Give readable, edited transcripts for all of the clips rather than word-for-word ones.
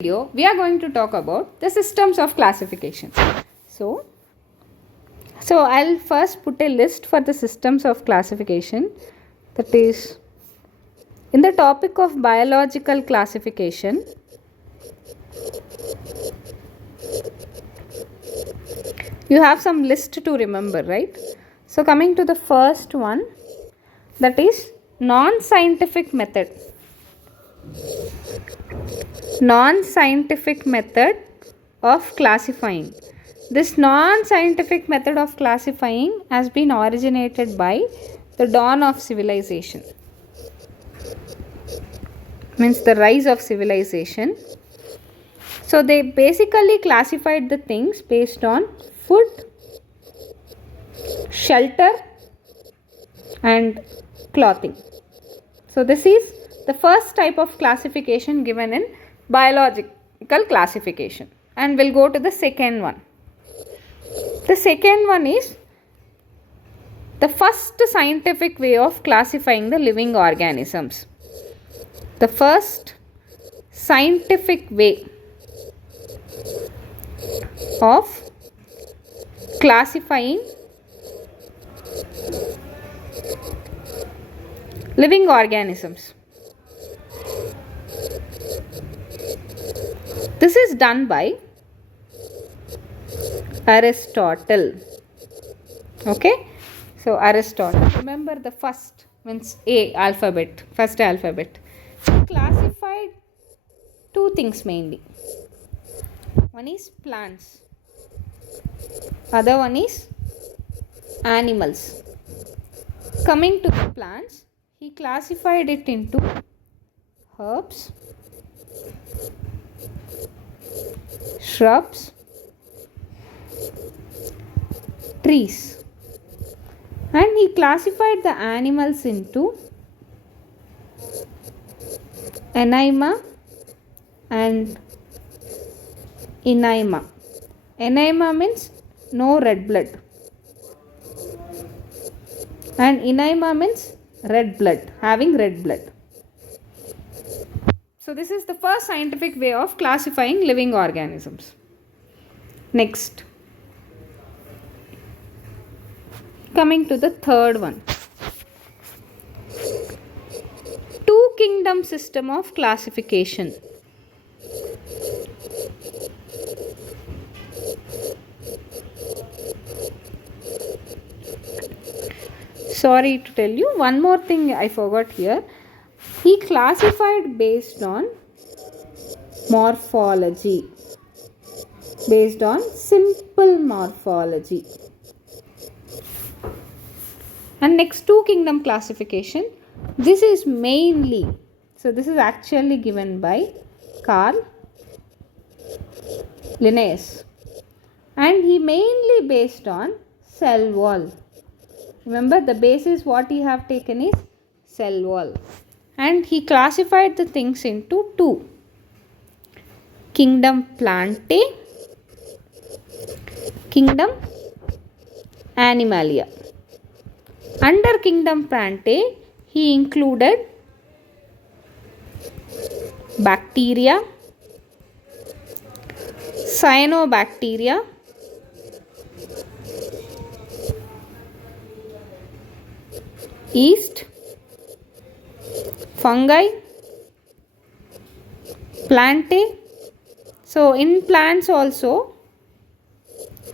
Video, we are going to talk about the systems of classification. So I'll first put a list for the systems of classification. That is, in the topic of biological classification, you have some list to remember, right? So coming to the first one, that is non-scientific method. Non-scientific method of classifying. This non-scientific method of classifying has been originated by the dawn of civilization. Means the rise of civilization. So they basically classified the things based on food, shelter and clothing. So this is the first type of classification given in biological classification, and we'll go to the second one. The second one is the first scientific way of classifying the living organisms. The first scientific way of classifying living organisms. This is done by Aristotle. Okay, so Aristotle. Remember, the first means A alphabet, first alphabet. Classified two things mainly. One is plants, other one is animals. Coming to the plants, he classified it into herbs, shrubs, trees, and he classified the animals into anima and inanima. Anima means no red blood, and inanima means red blood, having red blood. So this is the first scientific way of classifying living organisms. Next, coming to the third one, two kingdom system of classification. Sorry to tell you, one more thing I forgot here. He classified based on morphology, based on simple morphology. And next, two kingdom classification. This is mainly, so this is actually given by Carl Linnaeus, and he mainly based on cell wall. Remember, the basis what he have taken is cell wall, and he classified the things into two: kingdom plantae, kingdom animalia. Under kingdom plantae, he included bacteria, cyanobacteria, yeast, fungi, plantae. So in plants also,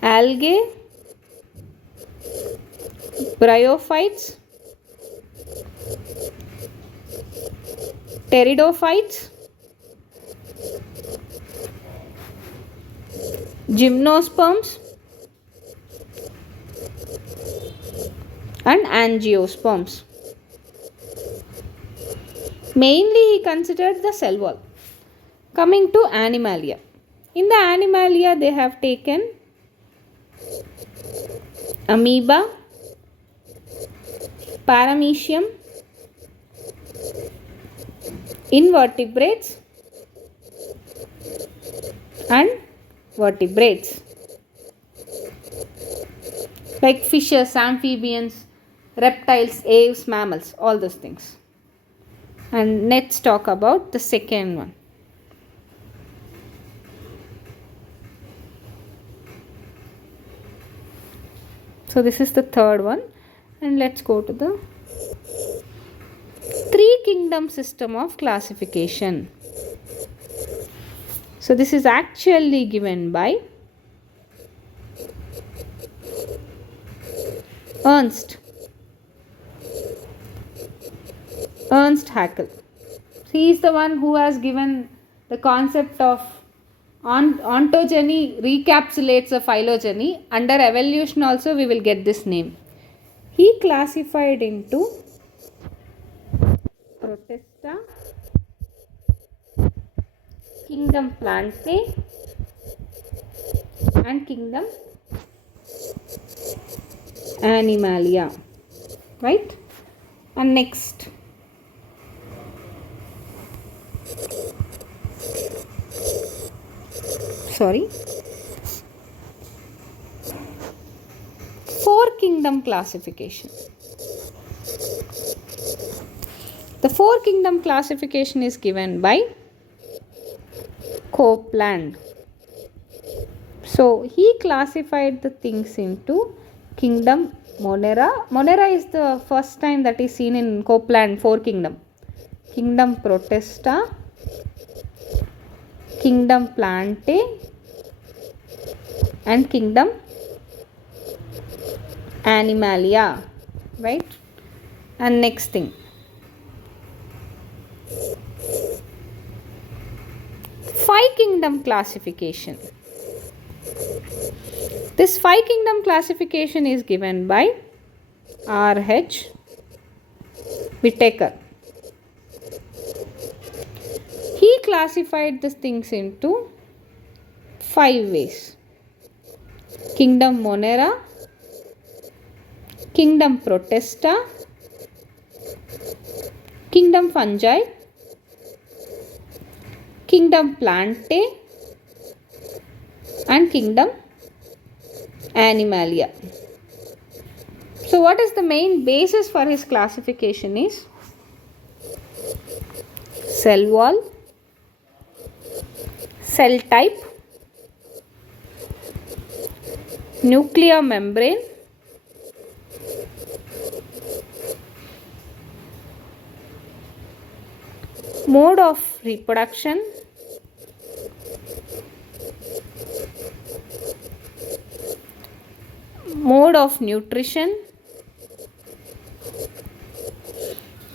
algae, bryophytes, pteridophytes, gymnosperms and angiosperms. Mainly he considered the cell wall. Coming to animalia. In the animalia they have taken amoeba, paramecium, invertebrates and vertebrates like fishes, amphibians, reptiles, aves, mammals, all those things. And let's talk about the second one. So this is the third one, and let's go to the three kingdom system of classification. So this is actually given by Ernst Haeckel. He is the one who has given the concept of ontogeny recapitulates a phylogeny. Under evolution also we will get this name. He classified into Protista, kingdom Plantae and kingdom Animalia, right? And next, four kingdom classification. The four kingdom classification is given by Copeland. So he classified the things into kingdom Monera. Monera is the first time that is seen in Copeland four kingdom. Kingdom Protista, kingdom Plantae and kingdom Animalia, right? And next thing, five kingdom classification. This five kingdom classification is given by R.H. Whittaker. He classified these things into five ways: kingdom Monera, kingdom Protista, kingdom Fungi, kingdom Plantae and kingdom Animalia. So what is the main basis for his classification is cell wall, cell type, nuclear membrane, mode of reproduction, mode of nutrition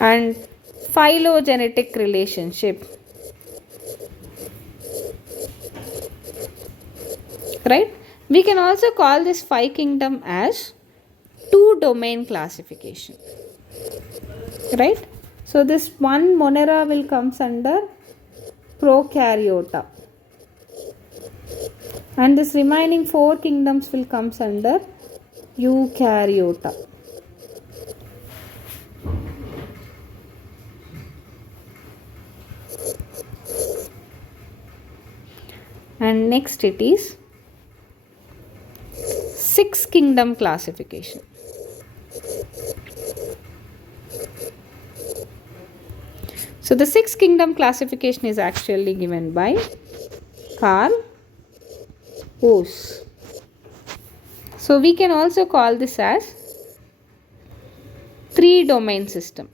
and phylogenetic relationship, right? We can also call this five kingdom as two domain classification, right? So this one Monera will comes under prokaryota and this remaining four kingdoms will comes under eukaryota. And next it is six kingdom classification. So the six kingdom classification is actually given by Carl Woese. So we can also call this as three domain system.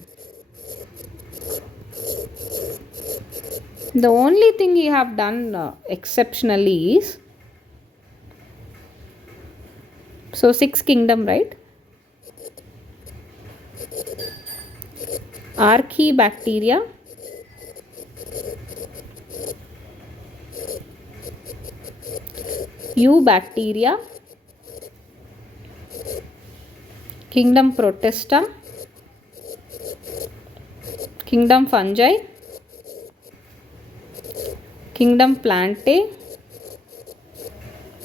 The only thing he have done exceptionally is, so six kingdom, right? Archaebacteria, Eubacteria, kingdom Protista, kingdom Fungi, kingdom Plantae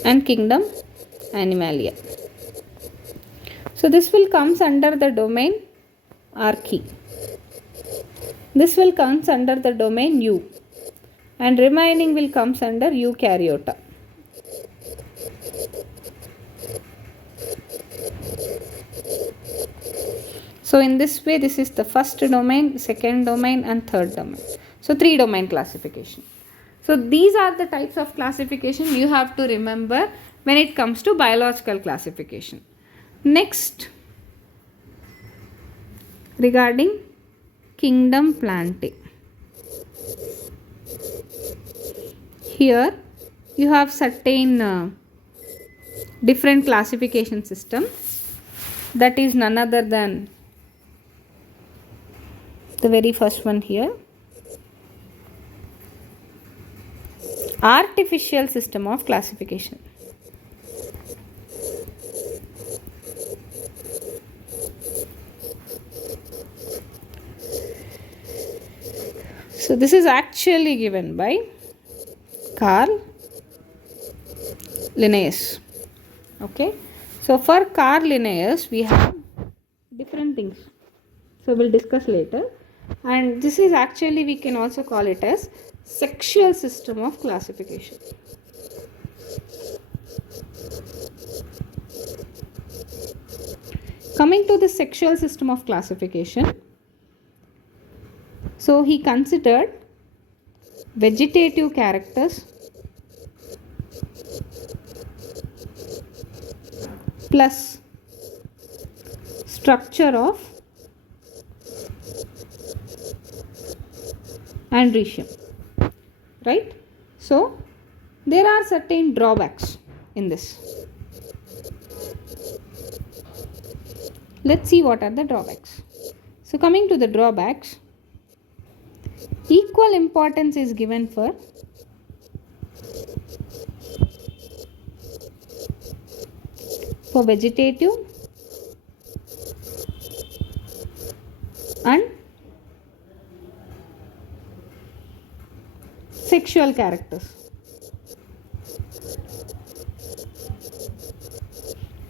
and kingdom Animalia. So this will comes under the domain Archae. This will comes under the domain U and remaining will comes under Eukaryota. So in this way, this is the first domain, second domain and third domain. So three domain classification. So these are the types of classification you have to remember when it comes to biological classification. Next, regarding kingdom plantae. Here you have certain different classification system, that is none other than the very first one here, artificial system of classification. So this is actually given by Carl Linnaeus. Okay, so for Carl Linnaeus we have different things, so we'll discuss later, and this is actually, we can also call it as sexual system of classification. Coming to the sexual system of classification, so he considered vegetative characters plus structure of andrecium, right? So there are certain drawbacks in this. Let's see what are the drawbacks. So coming to the drawbacks, equal importance is given for vegetative and sexual characters,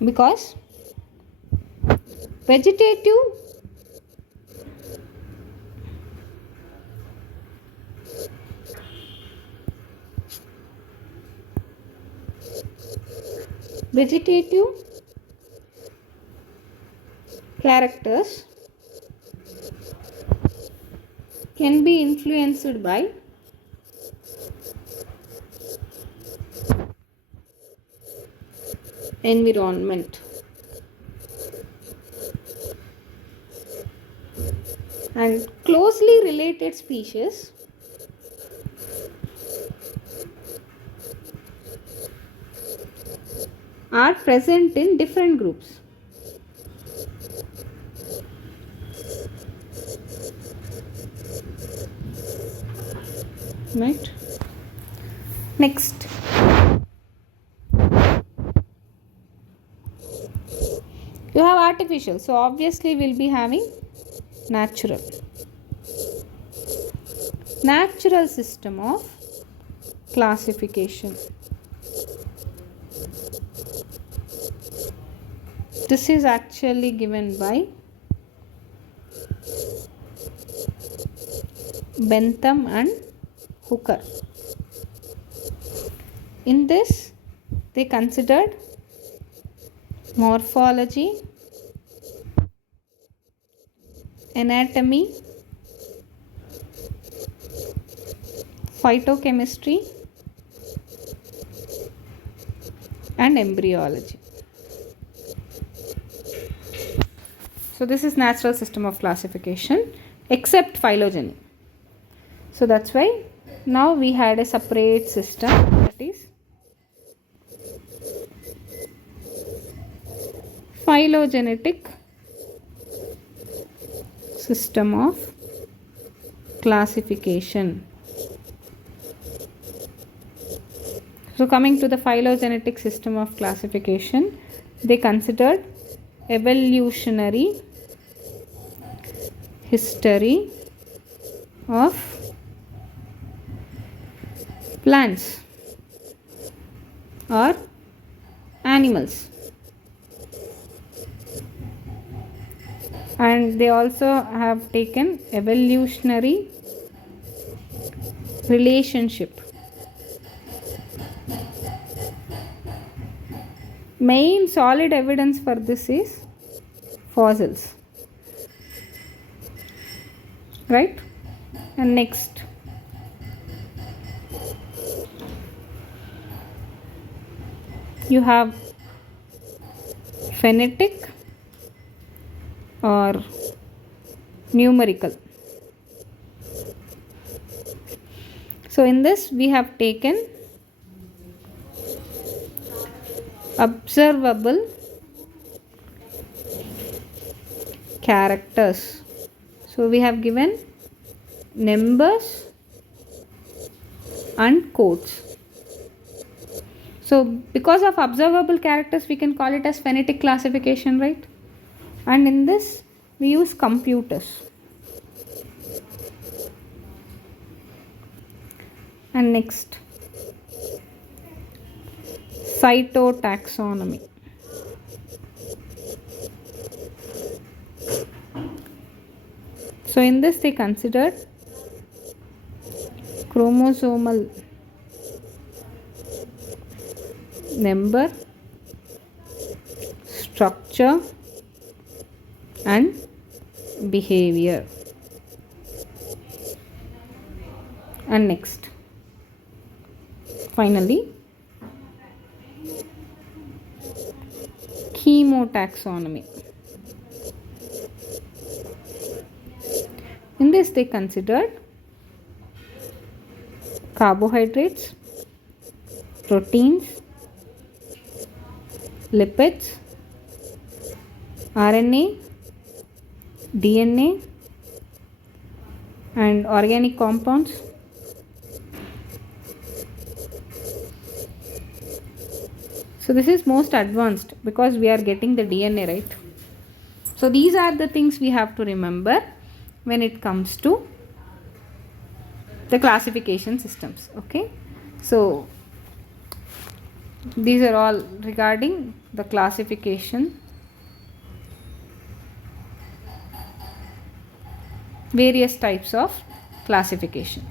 because vegetative characters can be influenced by environment, and closely related species are present in different groups. Right? Next, you have artificial, so obviously we'll be having natural system of classification. This is actually given by Bentham and Hooker. In this, they considered morphology, anatomy, phytochemistry, and embryology. So this is natural system of classification except phylogeny. So that's why now we had a separate system, that is phylogenetic system of classification. So coming to the phylogenetic system of classification, they considered evolutionary history of plants or animals, and they also have taken evolutionary relationship. Main solid evidence for this is fossils, right? And next, you have phonetic or numerical. So in this we have taken observable characters. So we have given numbers and codes. So because of observable characters we can call it as phonetic classification, right? And in this we use computers. And next, cytotaxonomy. So in this they considered chromosomal number, structure and behavior. And next, finally, chemotaxonomy. In this they considered carbohydrates, proteins, lipids, RNA, DNA and organic compounds. So this is most advanced because we are getting the DNA, right? So these are the things we have to remember when it comes to the classification systems. Okay, so these are all regarding the classification, various types of classification.